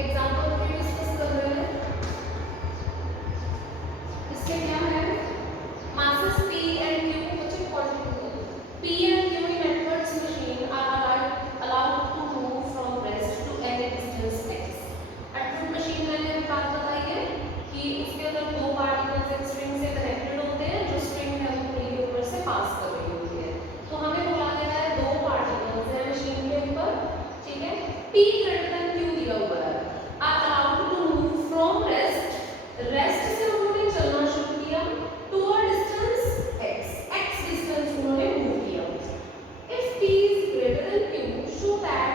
Example में discuss कर रहे हैं। इसमें क्या है, masses P and Q which is quantity. P and Q in Edwards machine are allowed to move from rest to any distance x. Edwards machine मैंने अभी बात बताई है कि उसके अंदर दो पार्टिकल्स एक स्ट्रिंग से कनेक्टेड होते हैं, जो स्ट्रिंग है वो प्लेन के ऊपर से पास कर रही होती है। तो हमें बोला गया है दो पार्टिकल्स हैं मशीन के ऊपर, ठीक है, P greater than Q दिया हुआ है, are allowed to move from rest से उन्होंने चलना शुरू किया to a distance x distance उन्होंने मूव किया। If p is greater than q, show that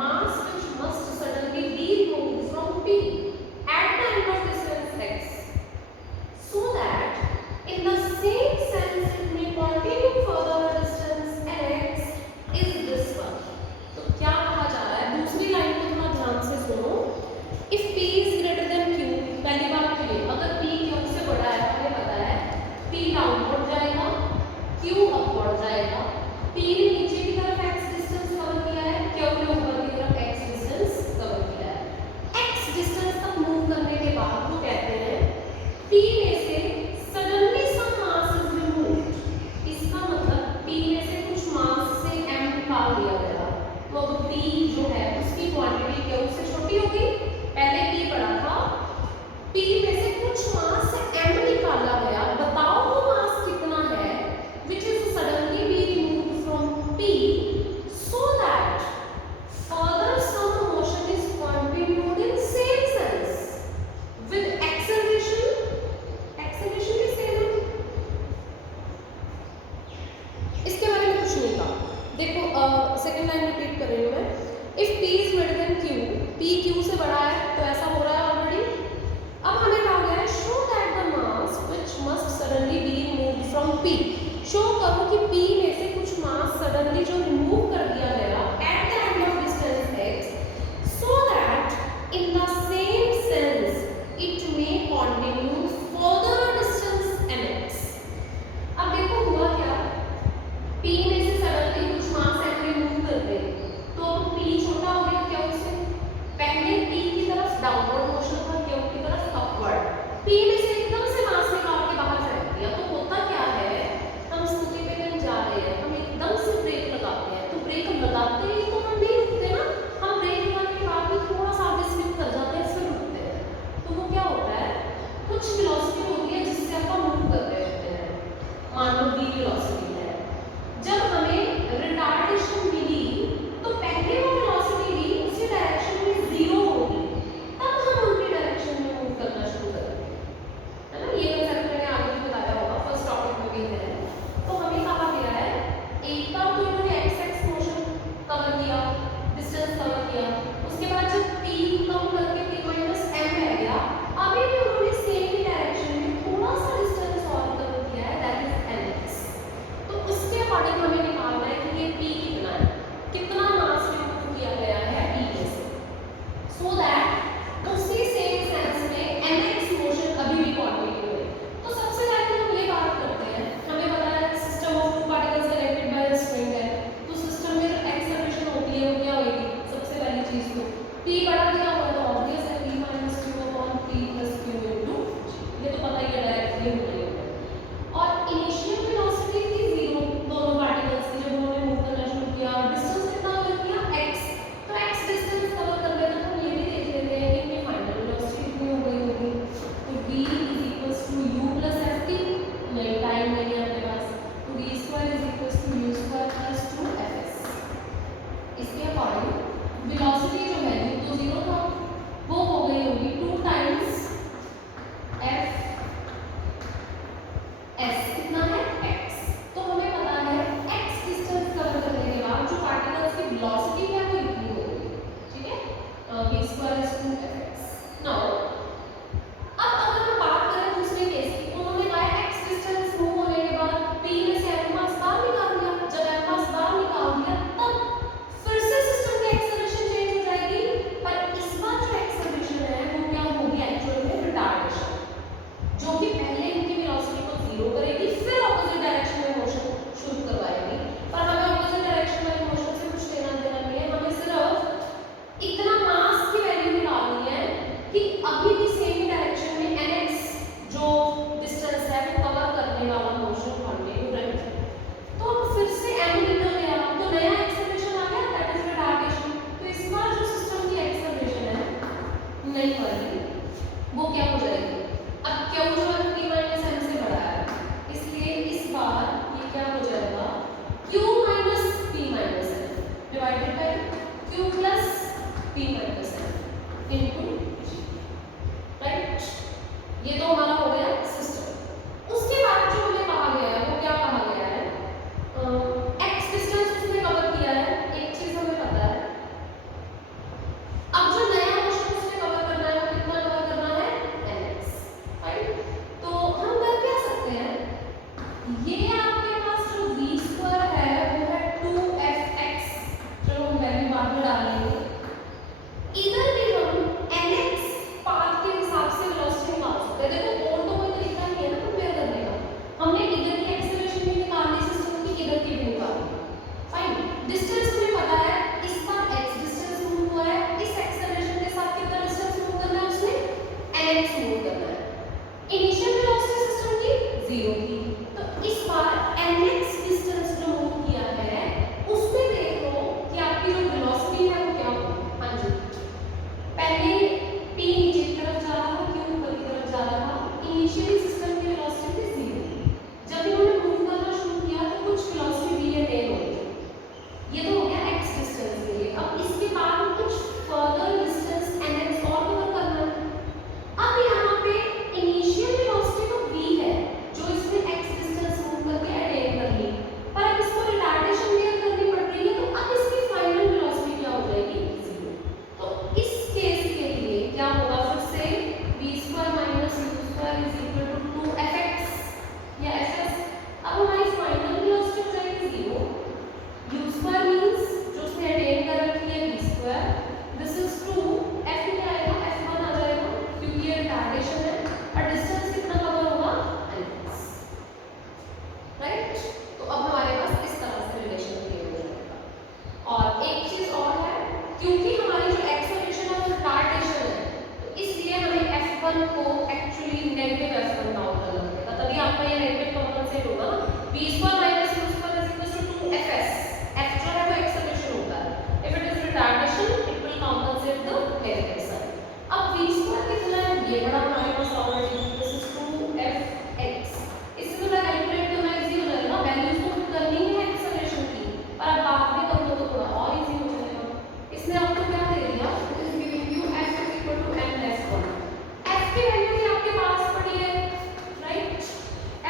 mass which must suddenly be removed from p at the end of distance x, so that in the same sense it may continue further a distance nx is this one। तो क्या कहा जा रहा है, दूसरी line को थोड़ा ध्यान से सुनो। If p is greater than q, पहली बात तो ये, अगर p q से बड़ा है, हमें पता है p डाउनवर्ड जाएगा, q अपवर्ड जाएगा। p ने नीचे की तरफ x डिस्टेंस कवर किया है, q ने ऊपर की तरफ x डिस्टेंस कवर किया है। x डिस्टेंस तक मूव करने के बाद वो कहते हैं p में से suddenly some mass is removed. इसका मतलब p में से कुछ मास से m निकाल दिया गया, तो अब p जो है उसकी क्वांटिटी q से छोटी होगी। पहले p बड़ा था, p में से कुछ मास m निकाला गया, बताओ वो मास कितना है, which is suddenly be removed from p so that further some motion is continued in same sense with acceleration भी same है। इसके बारे में कुछ नहीं कहा। देखो सेकंड लाइन रिपीट कर रही हूँ मैं। If p is greater than q, p q से बड़ा है, तो ऐसा हो रहा है ऑलरेडी। अब हमें कहा गया है show that the mass which must suddenly be removed from p, show करो कि p में से कुछ मास सडनली जो रिमूव कर दिया गया at the end of distance x, so that in the same sense it may continue further distance nx। अब देखो हुआ क्या, p में से सडनली कुछ मास m रिमूव कर दे, तो p छोटा हो गया क्या उससे, पहले p की तरफ डाउनवर्ड मोशन था, q की तरफ अपवर्ड। p में से एकदम से मास निकाल के बाहर फेंक दिया, तो होता क्या है, हम स्कूटी पे कहीं जा रहे हैं, हम एकदम से ब्रेक लगाते हैं, तो ब्रेक लगाते ही तो हम नहीं रुकते ना, हम ब्रेक लगाने के बाद भी थोड़ा सा आगे स्लिप कर जाते हैं, फिर रुकते हैं। तो वो क्या होता है, कुछ वेलोसिटी होती है जिससे आप मूव कर रहे होते हैं, मान लो v वेलोसिटी है। जब हमें रिटार्डेशन मिली तो पहले वो वेलोसिटी भी उसी डायरेक्शन में जीरो होगी, तब हम उल्टी डायरेक्शन में मूव करना शुरू करेंगे, है ना। ये कंसेप्ट मैंने आगे भी बताया होगा, फर्स्ट टॉपिक में भी है। तो हमें कहा गया है एक बार तो इन्होंने एक्स एक्स मोशन कवर किया, डिस्टेंस कवर किया, उसके बाद जब p कम करके p माइनस m रह गया, अभी भी उन्होंने सेम ही डायरेक्शन में थोड़ा सा डिस्टेंस और कवर किया है, दैट इज nx। तो उसके अकॉर्डिंग हमें निकालना है कि ये p कितना है, कितना मास रिमूव किया गया है p में से, सो दैट उसी सेम सेंस में nx मोशन अभी भी कंटिन्यू है। तो सबसे पहले हम ये बात करते हैं, हमें पता है system of two particles connected by a string है, तो सिस्टम में जो एक्सेलरेशन होती है वो क्या होगी, सबसे पहली चीज तो p बड़ा क्या होगा, तो ऑब्वियस है p minus q upon p plus q into, ये तो पता ही है डायरेक्टली होना ही होगा। और इनिशियल वेलोसिटी थी जीरो दोनों पार्टिकल्स की, जब उन्होंने मूव करना शुरू किया, डिस्टेंस कितना कवर किया x, तो x डिस्टेंस कवर कर लेते हैं, हम ये भी देख लेते हैं कि इनकी फाइनल वेलोसिटी कितनी हो गई होगी। तो v is equals to u plus ft, नहीं टाइम नहीं है आपके पास, तो v square is equals to u square plus 2fs। इसके अकॉर्डिंग वेलोसिटी जो है u तो zero p minus f into g, right. ये तो हमारा हो गया सिस्टम। उसके बाद जो हमें कहा गया है वो क्या कहा गया है, एक्स डिस्टेंस उसने कवर किया है, एक चीज हमें पता है। अब जो नया मोशन उसने कवर करना है वो कितना कवर करना है, nx, राइट। तो हम कर क्या सकते हैं, ये आपके पास जो v स्क्वायर है वो है 2fx, चलो हम वैल्यू बाद में डालेंगे। इधर भी हम nx पाथ के हिसाब से वेलोसिटी निकाल सकते हैं। देखो और तो कोई तरीका नहीं है ना कंपेयर करने का, हमने इधर की एक्सेलरेशन भी निकाल दी सिस्टम की, इधर की भी निकाल दी, फाइन। डिस्टेंस हमें पता है, इस बार x डिस्टेंस मूव हुआ है, इस एक्सेलरेशन के साथ कितना डिस्टेंस मूव करना है उसने, nx मूव करना है। इनिशियल वेलोसिटी सिस्टम की 0 थी, तो इस बार nx डिस्टेंस जो मूव किया है उसमें देख लो कि आपकी जो वेलोसिटी है वो क्या होगी। हाँ जी, पहले p नीचे की तरफ जा रहा था, q ऊपर की तरफ जा रहा था। इनिशियली सिस्टम की वेलोसिटी थी 0 थी, जब इन्होंने मूव करना शुरू किया तो कुछ वेलोसिटी v अटेन हो गई। ये तो हो गया x डिस्टेंस के लिए। अब इसके बाद कुछ फर्दर डिस्टेंस nx और कवर करना है। अब यहाँ पे इनिशियल वेलोसिटी तो v है जो इसने x डिस्टेंस मूव करके अटेन कर ली, पर अब इसको रिटार्डेशन मेयर करनी पड़ रही है, तो अब इसकी फाइनल वेलोसिटी क्या हो जाएगी, 0। तो इस केस के लिए क्या होगा, फिर से v square minus u square is equal to 2fx या fs। अब हमारी फाइनल वेलोसिटी हो जाएगी 0, u स्क्वायर मींस जो उसने अटेन कर रखी है v square, this is 2, f क्या आएगा, f1 आ जाएगा क्योंकि ये रिटार्डेशन है, और डिस्टेंस कितना कवर होगा, nx, राइट। तो अब हमारे पास इस तरह से रिलेशन क्रिएट हो जाएगा। और एक चीज और है, क्योंकि हमारी जो एक्सेलरेशन है वो रिटार्डेशन है, तो इसलिए हमें f1 को एक्चुअली नेगेटिव f1 काउंट करना पड़ेगा, तभी आपका ये नेगेटिव कंपनसेट होगा। v square minus u square is equal to 2fs, f जो है वो एक्सेलरेशन होता है, if it is retardation it will compensate the negative side. अब v स्क्वायर कितना है, ये बड़ा हमारे पास ऑलरेडी, दिस इज 2fx। इससे थोड़ा कैलकुलेट करना इजी हो जाएगा, वैल्यूज तो खुद करनी है एक्सेलरेशन की, पर अब बाद में कर दो तो थोड़ा और इजी हो जाएगा। इसने आपको क्या दे दिया, it is giving you f is equal to m+1। f की वैल्यू भी आपके पास पड़ी है, राइट,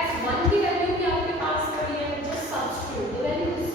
f1 की वैल्यू भी आपके पास पड़ी है, जस्ट सब्स्टिट्यूट द वैल्यूज।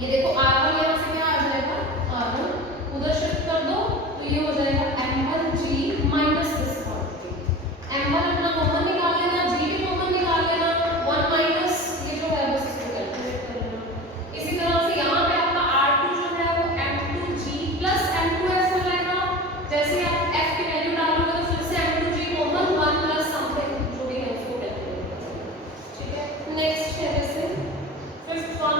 ये देखो R1 यहाँ से क्या आ जाएगा, R1 उधर शिफ्ट कर दो तो ये हो जाएगा M1G minus this quantity. M1 अपना कॉमन निकाल लेना, G भी कॉमन निकाल लेना, 1 माइनस ये जो है बस इसको कैलकुलेट कर लेना। इसी तरह से यहाँ पे आपका R2 जो है वो M2G प्लस M2S हो जाएगा। जैसे आप F की वैल्यू डालोगे तो फिर से M2G कॉमन 1 प्लस समथिंग जो भी है उसको कैलकुलेट कर लेना। ठीक है, नेक्स्ट है जैसे फिफ्थ वन,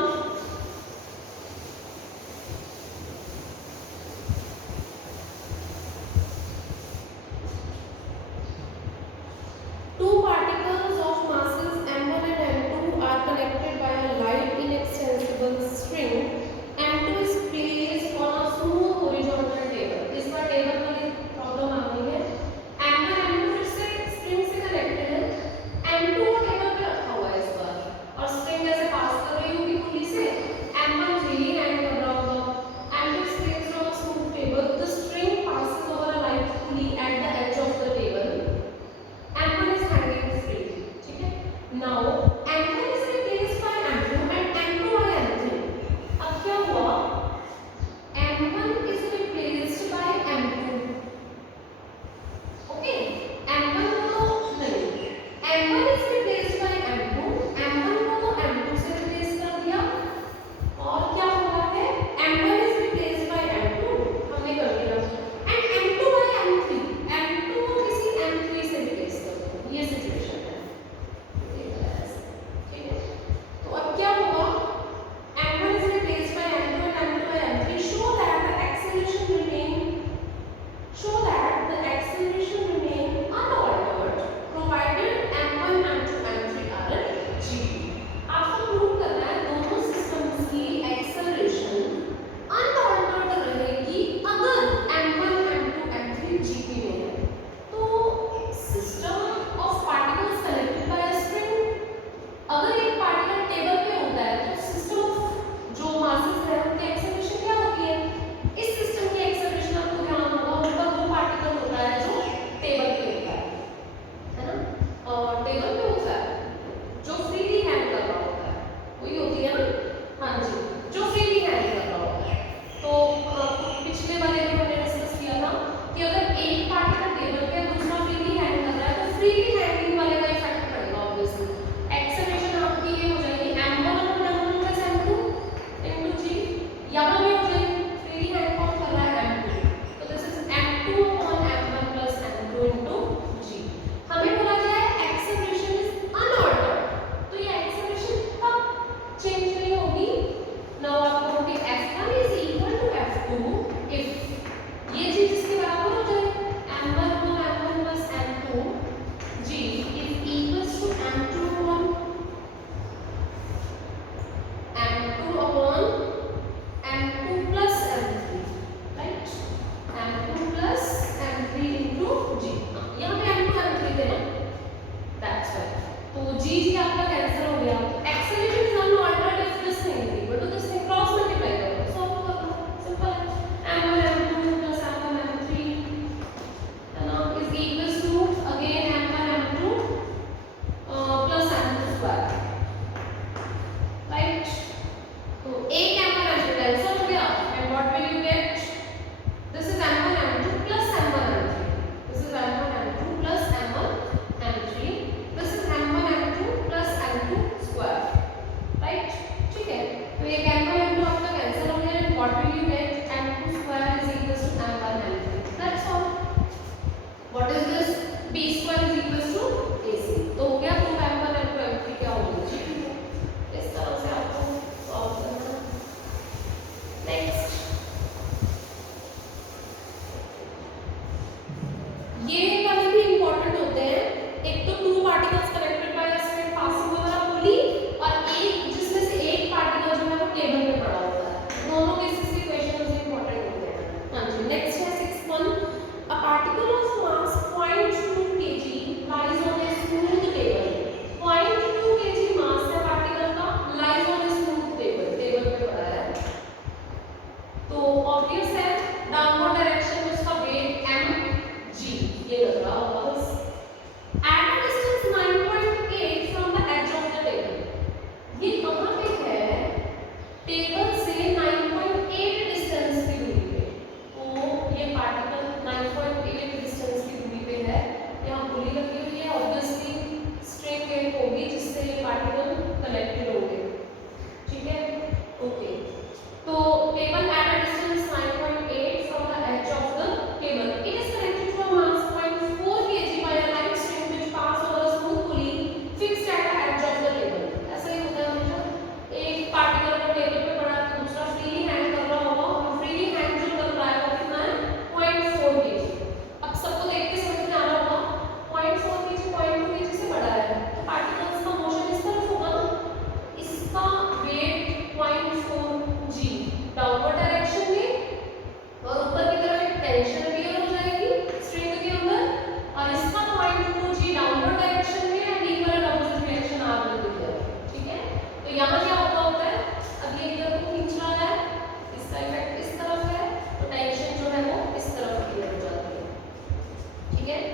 ठीक है।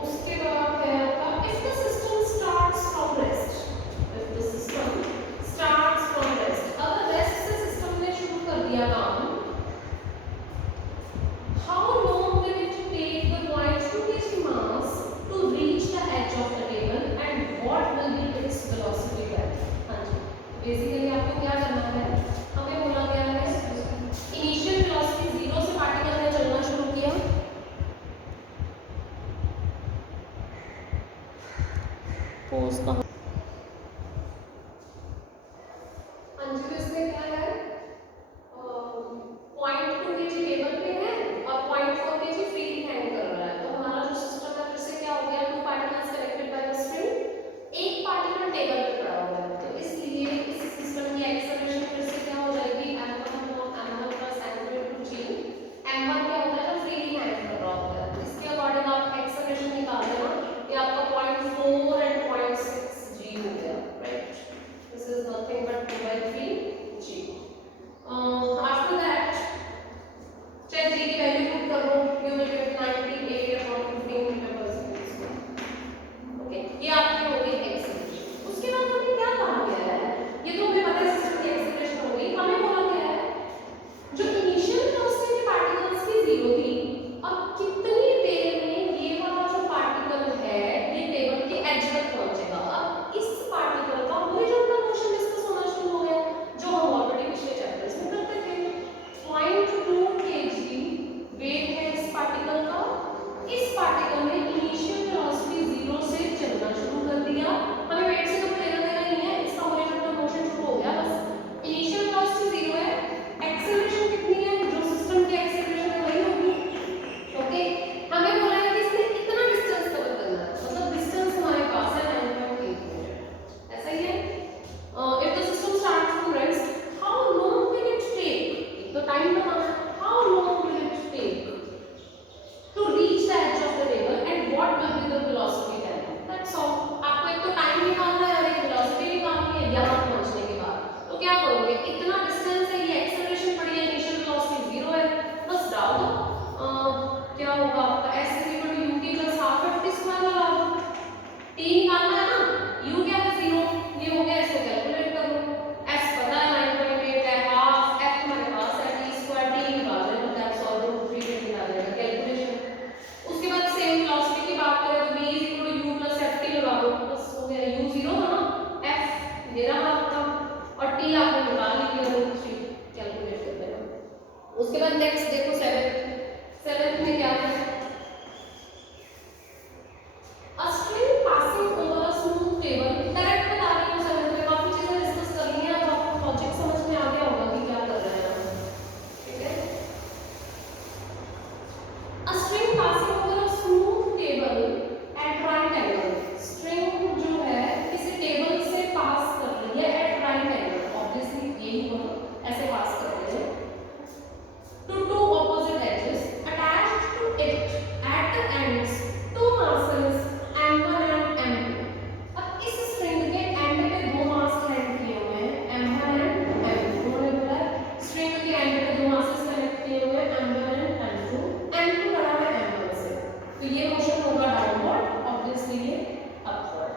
उसके बाद है आपका if the system starts from rest, if the system starts from rest, अगर रेस्ट से सिस्टम ने शुरू कर दिया काम, how long will it take the point to its mass to reach the edge of the table and what will be its velocity then? हाँ जी, basically आपको क्या करना है, हमें बोला गया है इनिशियल वेलोसिटी 0 से पार्टिकल ने चलना शुरू किया, पोज का हाँ जी, तो इसमें क्या है, पॉइंट 2 के टेबल पे है और पॉइंट 4 के फ्री हैंग कर रहा है, तो हमारा जो सिस्टम है फिर से क्या हो गया, 2 particles collected by the string, एक पार्टिकल टेबल पे पड़ा हुआ है, तो इसलिए इस सिस्टम की एक्सेलरेशन फिर से क्या हो जाएगी, m1 प्लस m2 m1 क्या होता है जो फ्री हैंग कर रहा होता है, इसके अकॉर्डिंग आप एक्सेलरेशन निकाल देना, ये आपका 0.4 एंड 0.6 g हो गया, right, this is nothing but 2/3 g। After that चाहे g की वैल्यू पुट कर लो, you will get 98 upon 15 metre per second. Okay, ये आपकी हो गई एक्सेलरेशन। उसके बाद हमें क्या कहा गया है, ये तो हमें पता है सिस्टम की एक्सेलरेशन हो गई, हमें बोला गया है जो इनिशियल वेलोसिटी के पार्टिकल्स की 0 थी, अब कितनी देर में ये वाला जो पार्टिकल है ये टेबल के एज तक पहुंचेगा। अब इस पार्टिकल का हॉरिजॉन्टल मोशन डिस्कस होना शुरू हो गया, जो हम ऑलरेडी पिछले चैप्टर्स में करते थे। 0.2 kg वेट है इस पार्टिकल का, इस पार्टिकल ने इनिशियल वेलोसिटी 0 से चलना शुरू कर दिया, हमें वेट से तो लेना देना नहीं है, इसका हॉरिजॉन्टल मोशन शुरू हो गया, बस इनिशियल वेलोसिटी 0 है, एक्सेलरेशन कितनी है, जो सिस्टम की एक्सेलरेशन है वही होगी। ओके, हमें बोला है कि इसने कितना डिस्टेंस कवर करना है, मतलब डिस्टेंस हमारे पास है 9.8 मीटर, ऐसा ही है। If the system starts from rest, how long will it take, एक तो टाइम बताना है, how long will it take to reach the edge of the table and what will be the velocity then, that's all. आपको एक तो time निकालना है और एक वेलोसिटी निकालनी है यहां पहुंचने के बाद, तो क्या करोगे, इतना डिस्टेंस है, ये एक्सेलरेशन पड़ी है, इनिशियल वेलोसिटी 0 है, बस डाल दो, क्या होगा आपका s = ut + ½ f(t²) लगा दो, t निकालना है ना, u क्या है 0, ये हो गया, इसको कैलकुलेट कर लो, s पता है 9.8 है, हाफ f हमारे पास है t² t निकाल रहे हो, दैट्स ऑल, रूट 3 पे निकाल लेगा कैलकुलेशन। उसके बाद सेम वेलोसिटी की बात करें तो v = u + ft लगा दो, बस हो गया, u 0 था ना, f ये रहा आपका और t आपने निकाल लिया, रूट 3 कैलकुलेट कर देना। उसके बाद नेक्स्ट देखो 7th में क्या है, a string passing over a smooth table, direct बता रही हूं 7th में, काफी चीजें डिस्कस कर ली हैं, अब आपको लॉजिक समझ में आ गया होगा कि क्या कर रहे हैं हम, ठीक है। a string passing over a smooth table at right angle, string जो है किसी टेबल से पास कर रही है at right angle, ऑब्वियसली यही होगा, ऐसे पास कर रहे हैं, to two opposite edges attached to it at the ends two masses m1 and m2। अब इस स्ट्रिंग के एंड पे दो मास कनेक्ट किए हुए हैं m1 एंड m2, उन्होंने बोला स्ट्रिंग के एंड पे दो मासेस कनेक्ट किए हुए हैं m1 एंड m2 बड़ा है m1 से, तो ये मोशन होगा डाउनवर्ड, ऑब्वियसली ये upward,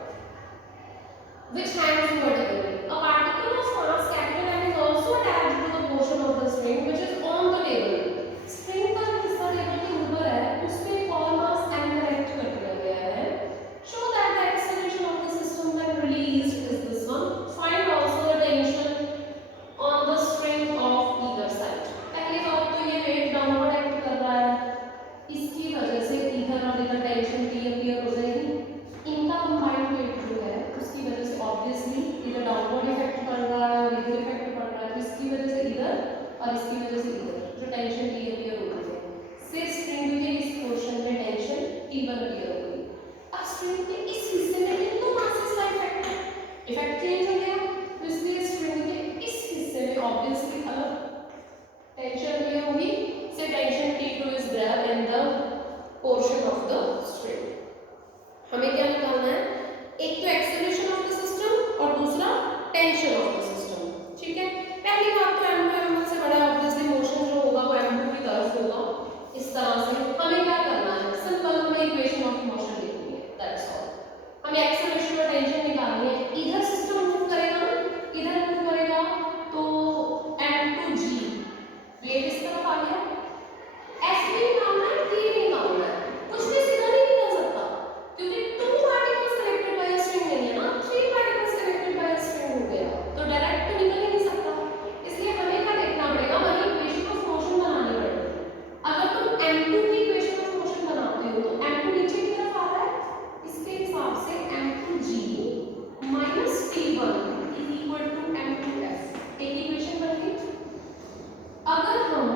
which hangs vertically, a particle of mass capital M is also attached to the portion of the string which is on the table। String का जो हिस्सा टेबल के ऊपर है उसमें एक और मास m कनेक्ट कर दिया गया है, show that the acceleration of the system when released is this one, find also the tension on the string of either side। पहली बात तो ये वेट डाउनवर्ड एक्ट कर रहा है, इसकी वजह से इधर और इधर टेंशन टी अपीयर हो जाएगी, इनका कंबाइंड वेट जो है उसकी वजह से ऑब्वियसली इधर डाउनवर्ड इफेक्ट पड़ रहा है और इधर इफेक्ट पड़ रहा है, तो इसकी वजह से इधर और इसकी वजह से इधर जो टेंशन टी अपीयर हो रही है, फिर स्ट्रिंग के इस पोर्शन में टेंशन टी1 अपीयर हो गई। अब स्ट्रिंग के इस हिस्से में इन दो मासेस का इफेक्ट चेंज हो गया, तो इसलिए स्ट्रिंग के इस हिस्से में ऑब्वियसली अलग टेंशन ये होगी, से tension T2 is there in the portion of the string। हमें क्या निकालना है, एक तो एक्सेलरेशन ऑफ द सिस्टम और दूसरा टेंशन ऑफ द सिस्टम, ठीक है। पहली बात तो m2 m1 से बड़ा ऑब्वियसली मोशन जो होगा वो m2 की तरफ होगा, इस तरह से हमें क्या करना है, सिंपल हमें इक्वेशन ऑफ मोशन लिखनी है, दैट्स ऑल। हमें एक्सेलरेशन और टेंशन निकालनी है। इधर सिस्टम मूव करेगा ना, इधर मूव करेगा तो m2g वेट इस तरफ आ गया, f भी निकालना है, t भी निकालना है, कुछ भी सीधा नहीं निकल सकता क्योंकि 2 particles connected by a string नहीं है ना, 3 particles connected by a string हो गया, तो डायरेक्ट तो निकल ही नहीं सकता। इसलिए हमें क्या देखना पड़ेगा, वही इक्वेशन ऑफ मोशन बनानी पड़ेगी। अगर तुम m2 की इक्वेशन ऑफ मोशन बनाते हो तो m2 नीचे की तरफ आ रहा है, इसके हिसाब से m2g minus t1 is equal to m2f, एक इक्वेशन बन गई। अगर हम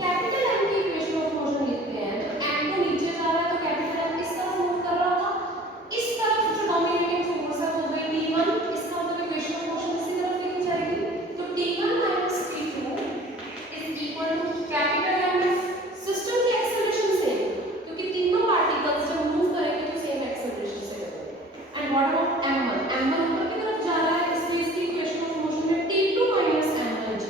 कैपिटल M की इक्वेशन ऑफ मोशन लिखते हैं तो m2 नीचे जा रहा है तो कैपिटल M इस तरफ मूव कर रहा था, इस तरफ जो डोमिनेटिंग फोर्स है वो गई t1, इसका मतलब इक्वेशन ऑफ मोशन इसी तरफ लिखी जाएगी, तो t1 minus t2 is equal to capital M। System की एक्सेलरेशन सेम, क्योंकि तीनों पार्टिकल्स जब मूव करेंगे तो सेम एक्सेलरेशन से करेंगे। And what about m1? m1 ऊपर की तरफ जा रहा है, इसलिए इसकी इक्वेशन ऑफ मोशन में t2 minus m1g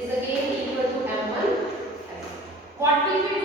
is again equal to m1f. What will be